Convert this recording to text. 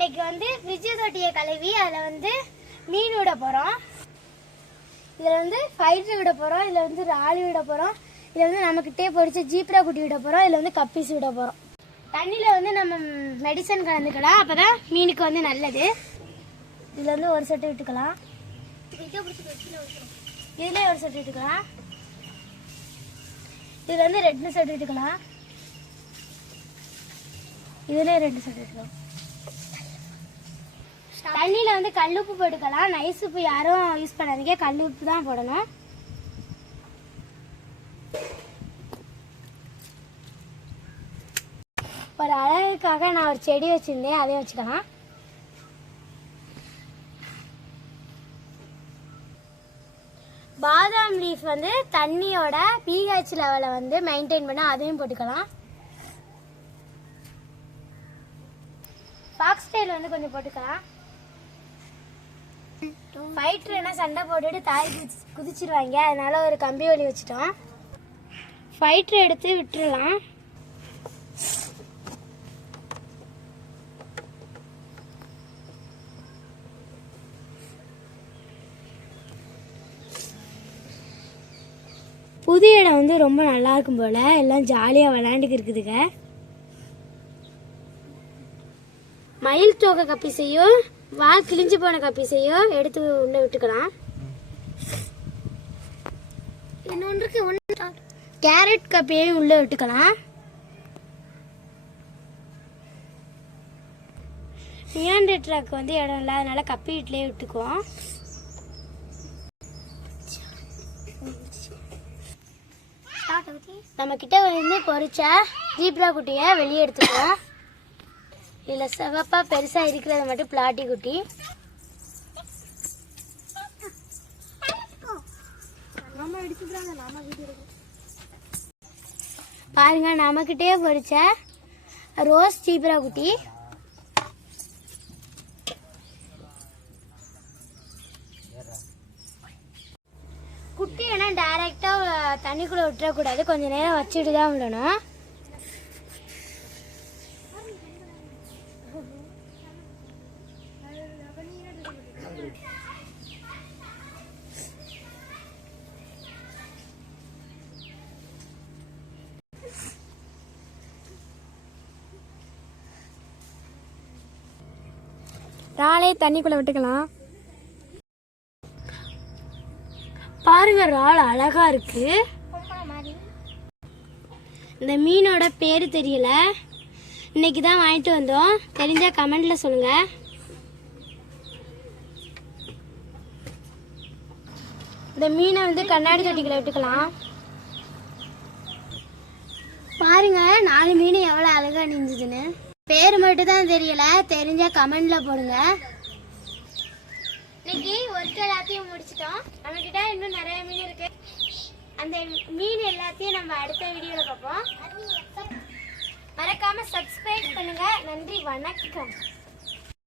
இன்னைக்கு வந்து ஃப்ரிட்ஜ் தொட்டியை கழுவி அதில் வந்து மீன் விட போகிறோம். இதில் வந்து ஃபைட்ரு விட போகிறோம், இதில் வந்து ராலி விட போகிறோம், இதில் வந்து நம்மக்கிட்டே பொறிச்ச ஜீப்ரா குட்டி விட போகிறோம், இதில் வந்து கப்பீஸ் விட போகிறோம். தண்ணியில் வந்து நம்ம மெடிசன் கலந்துக்கலாம், அப்போ தான் மீனுக்கு வந்து நல்லது. இதில் வந்து ஒரு செட்டு விட்டுக்கலாம், இதுலேயே ஒரு செட்டு விட்டுக்கலாம், இதில் வந்து 2 செட்டு விட்டுக்கலாம், இதுலேயே 2 செட்டு விட்டுக்கலாம். தண்ணியில் வந்து கல்லுப்பு போட்டுக்கலாம். நைஸ் உப்பு யாரும் யூஸ் பண்ணாதீங்க, கல் உப்பு தான் போடணும். ஒரு அழகுக்காக நான் ஒரு செடி வச்சுருந்தேன், அதையும் வச்சுக்கலாம். பாதாம் லீஃப் வந்து தண்ணியோட pH லெவலை வந்து மெயின்டைன் பண்ண, அதையும் போட்டுக்கலாம். பாக்ஸ் டைல் வந்து கொஞ்சம் போட்டுக்கலாம். ஃபைட்டர் என்ன சண்டை போட்டுட்டு தாய் குதிச்சிருவாங்க, அதனால ஒரு கம்பி வலி வச்சுட்டோம். ஃபைட்டர் எடுத்து விட்டுறலாம். புது இடம் வந்து ரொம்ப நல்லா இருக்கும் போல, எல்லாம் ஜாலியாக விளையாண்டுக்கு இருக்குதுங்க. மயில் தோகை கப்பீஸையும் வால் கிழிஞ்சு போன கப்பீஸையும் எடுத்து உள்ள விட்டுக்கலாம். இன்னொன்றுக்கு கேரட் கப்பியையும் உள்ள விட்டுக்கலாம். நியாண்டர்டாலுக்கு வந்து இடம் இல்லை, அதனால கப்பி வீட்டிலே விட்டுக்குவோம். நம்ம கிட்ட வந்து பொறிச்ச ஜீப்ரா குட்டியை வெளியே எடுத்துக்குவோம். இதில் சிவப்பாக பெருசாக இருக்கிறது மட்டும் பிளாட்டி குட்டி. பாருங்க, நமக்கிட்டே பொறிச்ச ரோஸ் ஜீப்ரா குட்டி. குட்டி ஏன்னா டைரெக்டாக தண்ணிக்குள்ளே விட்டுறக்கூடாது, கொஞ்சம் நேரம் வச்சுட்டு தான் விடணும். ராலே தண்ணிக்குள்ள விட்டுக்கலாம். பாருங்க, ரால் அழகா இருக்கு. இந்த மீனோட பேரு தெரியல, இன்னைக்கு தான் வாங்கிட்டு வந்தோம். தெரிஞ்சா கமெண்ட்ல சொல்லுங்க. இந்த மீனை வந்து கண்ணாடி தொட்டிக்குள்ள விட்டுக்கலாம். பாருங்க, 4 மீன் எவ்வளவு அழகா நின்றுதுன்னு. பேரு மட்டும் தான் தெரியல, தெரிஞ்சா கமெண்ட்ல போடுங்க. இன்னைக்கு ஒர்க் எல்லாத்தையும் முடிச்சிட்டோம். நம்ம கிட்ட இன்னும் நிறைய மீன் இருக்கு. அந்த மீன் எல்லாத்தையும் நம்ம அடுத்த வீடியோல பார்ப்போம். மறக்காம சப்ஸ்கிரைப் பண்ணுங்க. நன்றி, வணக்கம்.